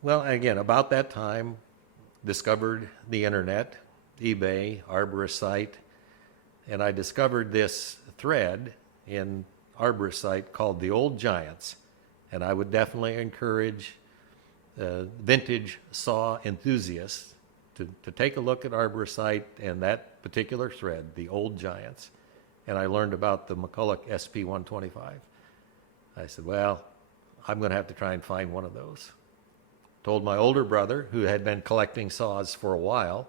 Well, again, about that time, discovered the internet, eBay, Arborist site, and I discovered this thread in Arborist site called The Old Giants. And I would definitely encourage vintage saw enthusiasts to take a look at Arborist site and that particular thread, The Old Giants. And I learned about the McCulloch SP-125. I said, well, I'm going to have to try and find one of those. Told my older brother, who had been collecting saws for a while,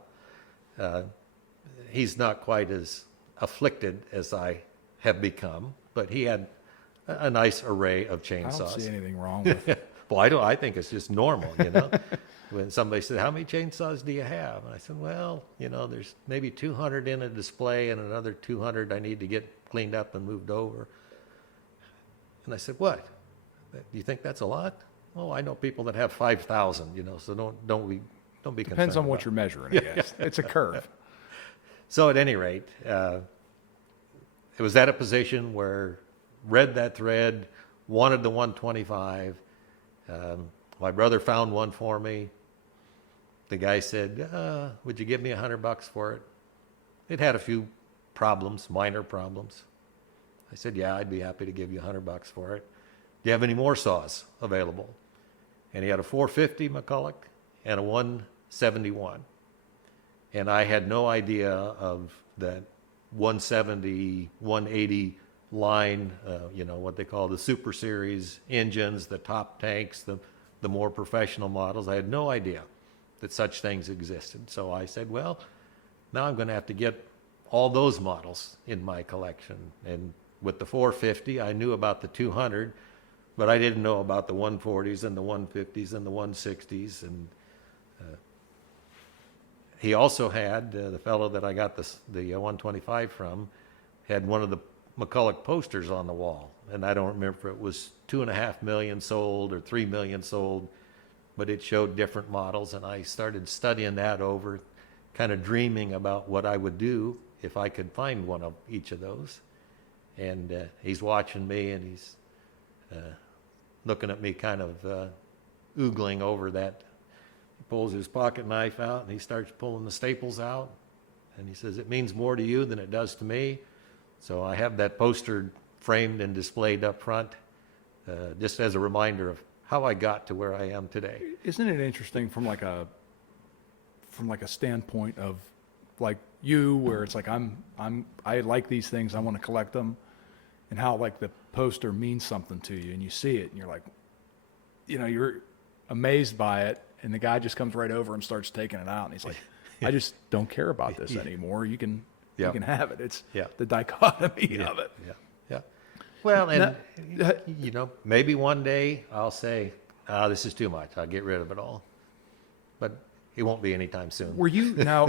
he's not quite as afflicted as I have become, but he had a nice array of chainsaws. I don't see anything wrong with it. Well, I think it's just normal, When somebody said, how many chainsaws do you have? And I said, well, there's maybe 200 in a display and another 200 I need to get cleaned up and moved over. And I said, what? Do you think that's a lot? Well, I know people that have 5,000, so don't be concerned. Depends on what you're measuring, I guess. It's a curve. So at any rate, it was at a position where read that thread, wanted the 125. My brother found one for me. The guy said, would you give me $100 for it? It had a few problems, minor problems. I said, yeah, I'd be happy to give you $100 for it. Do you have any more saws available? And he had a 450 McCulloch and a 171. And I had no idea of that 170, 180 line, what they call the Super Series engines, the top tanks, the more professional models. I had no idea that such things existed. So I said, well, now I'm going to have to get all those models in my collection. And with the 450, I knew about the 200, but I didn't know about the 140s and the 150s and the 160s. And he also had, the fellow that I got the 125 from, had one of the McCulloch posters on the wall. And I don't remember if it was 2.5 million sold or 3 million sold, but it showed different models. And I started studying that over, kind of dreaming about what I would do if I could find one of each of those. And he's watching me, and he's looking at me kind of oogling over that. He pulls his pocket knife out, and he starts pulling the staples out. And he says, it means more to you than it does to me. So I have that poster framed and displayed up front, just as a reminder of how I got to where I am today. Isn't it interesting from like a standpoint of like you, where it's like I like these things, I want to collect them, and how like the poster means something to you, and you see it and you're like, you're amazed by it, and the guy just comes right over and starts taking it out, and he's like, I just don't care about this anymore. You can have it. It's the dichotomy of it. Yeah. Well, and maybe one day I'll say, this is too much. I'll get rid of it all. But it won't be anytime soon. Were you now?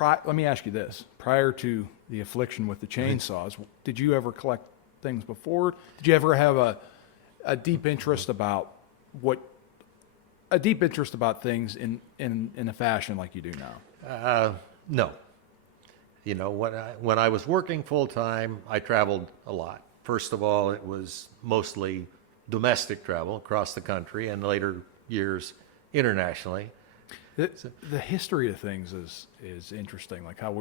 Let me ask you this: prior to the affliction with the chainsaws, did you ever collect things before? Did you ever have a deep interest about things in a fashion like you do now? No. When I was working full time, I traveled a lot. First of all, it was mostly domestic travel across the country, and later years internationally. The history of things is interesting. Like how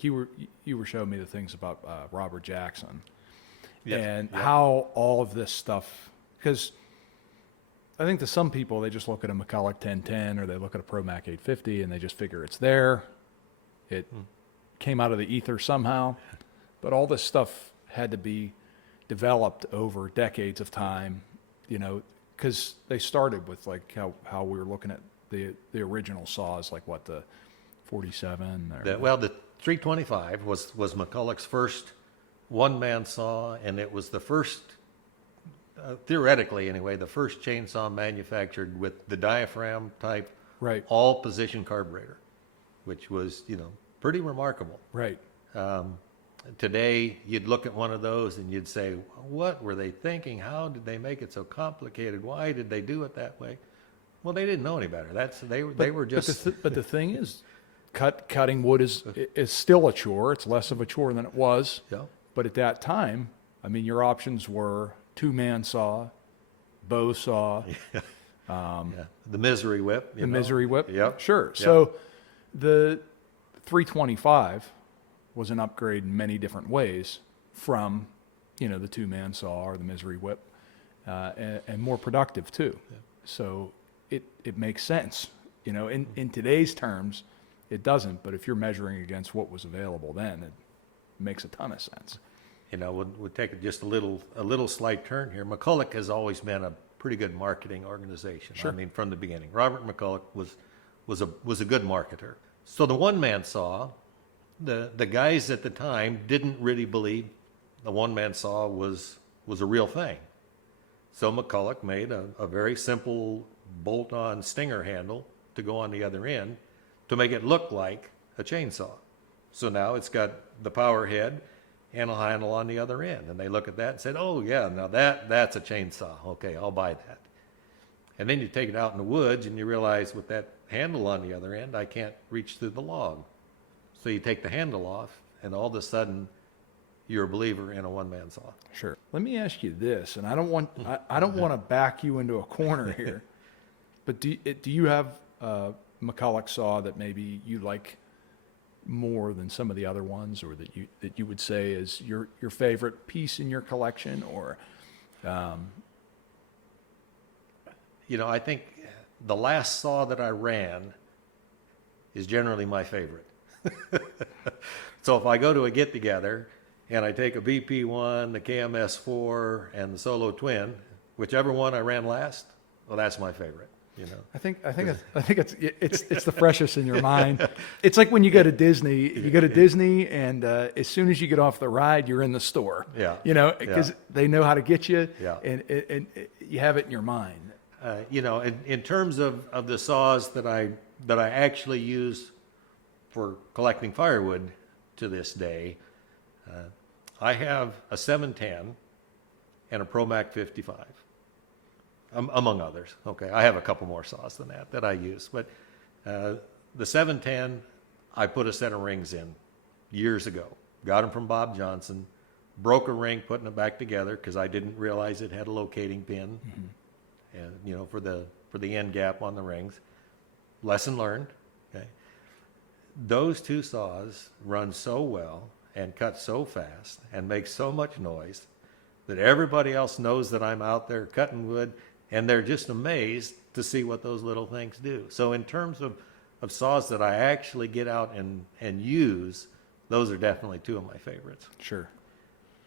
you were showing me the things about Robert Jackson, and how all of this stuff. Because I think to some people they just look at a McCulloch 1010 or they look at a ProMac 850 and they just figure it's there. It came out of the ether somehow, but all this stuff had to be developed over decades of time, because they started with like how we were looking at the original saws, like what, the 47? The 325 was McCulloch's first one-man saw, and it was the first, theoretically anyway, the first chainsaw manufactured with the diaphragm type, all-position carburetor, which was, pretty remarkable. Right. Today, you'd look at one of those and you'd say, what were they thinking? How did they make it so complicated? Why did they do it that way? Well, they didn't know any better. They were just. But the thing is, cutting wood is still a chore. It's less of a chore than it was. Yeah. But at that time, I mean, your options were two-man saw, bow saw, Yeah. The misery whip. The misery whip. Yep. Sure. Yep. So the 325 was an upgrade in many different ways from, the 2-man saw or the misery whip, and more productive too. Yeah. So it makes sense. In today's terms, it doesn't, but if you're measuring against what was available then, it makes a ton of sense. We'll take just a little slight turn here. McCulloch has always been a pretty good marketing organization. Sure. I mean, from the beginning, Robert McCulloch was a good marketer. So the one-man saw, the guys at the time didn't really believe the one-man saw was a real thing. So McCulloch made a very simple bolt-on stinger handle to go on the other end to make it look like a chainsaw. So now it's got the power head and a handle on the other end. And they look at that and said, oh yeah, now that's a chainsaw. Okay, I'll buy that. And then you take it out in the woods and you realize with that handle on the other end, I can't reach through the log. So you take the handle off and all of a sudden you're a believer in a one-man saw. Sure. Let me ask you this, and I don't want to back you into a corner here, but do you have a McCulloch saw that maybe you like more than some of the other ones, or that you would say is your favorite piece in your collection, or I think the last saw that I ran is generally my favorite. So if I go to a get-together and I take a BP1, the KMS4, and the Solo Twin, whichever one I ran last, well, that's my favorite. I think it's the freshest in your mind. It's like when you go to Disney. You go to Disney, and as soon as you get off the ride, you're in the store. Yeah. Because they know how to get you. Yeah. And you have it in your mind. In terms of the saws that I actually use for collecting firewood to this day, I have a 710 and a ProMac 55. Among others. Okay, I have a couple more saws than that I use, but the 710, I put a set of rings in years ago. Got them from Bob Johnson, broke a ring putting it back together because I didn't realize it had a locating pin, and for the end gap on the rings. Lesson learned. Okay, those two saws run so well and cut so fast and make so much noise that everybody else knows that I'm out there cutting wood. And they're just amazed to see what those little things do. So in terms of saws that I actually get out and use, those are definitely two of my favorites. Sure.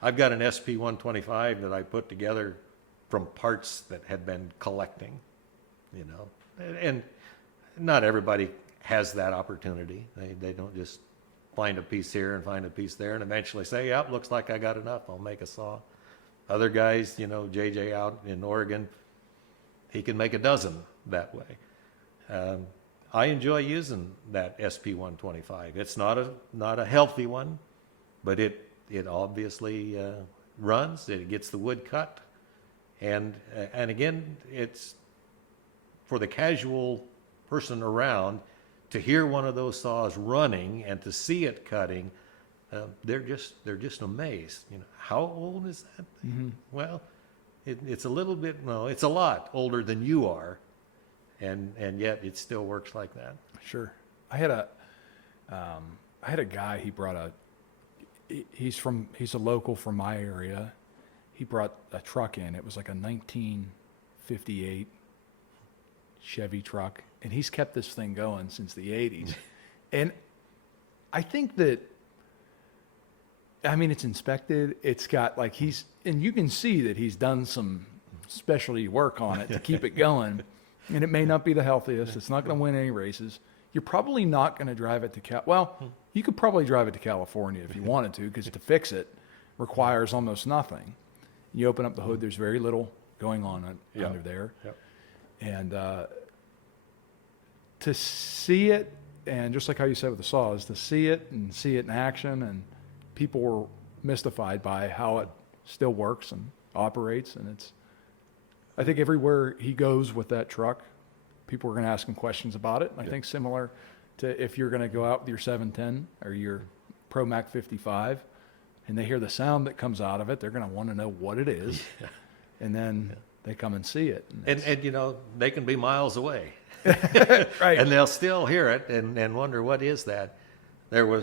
I've got an SP-125 that I put together from parts that had been collecting, and not everybody has that opportunity. They don't just find a piece here and find a piece there and eventually say, yep, looks like I got enough, I'll make a saw. Other guys, JJ out in Oregon, he can make a dozen that way. I enjoy using that SP-125. It's not a healthy one, but it obviously runs. It gets the wood cut, and again, it's for the casual person around to hear one of those saws running and to see it cutting. They're just amazed. How old is that thing? Mm-hmm. Well, it's a little bit, no, it's a lot older than you are, and yet it still works like that. Sure. I had a guy. He brought he's a local from my area. He brought a truck in. It was like a 1958 Chevy truck, and he's kept this thing going since the 80s. And I think that, it's inspected. It's got and you can see that he's done some specialty work on it to keep it going. And it may not be the healthiest. It's not going to win any races. You're probably not going to drive it to you could probably drive it to California if you wanted to, because to fix it requires almost nothing. You open up the hood, there's very little going on under there. Yep. And to see it, and just like how you said with the saws, to see it in action, and people were mystified by how it still works and operates. And I think everywhere he goes with that truck, people are going to ask him questions about it. I think similar to if you're going to go out with your 710 or your ProMac 55 and they hear the sound that comes out of it, they're going to want to know what it is. And then they come and see it. And you know, they can be miles away. Right. And they'll still hear it and wonder, what is that? There was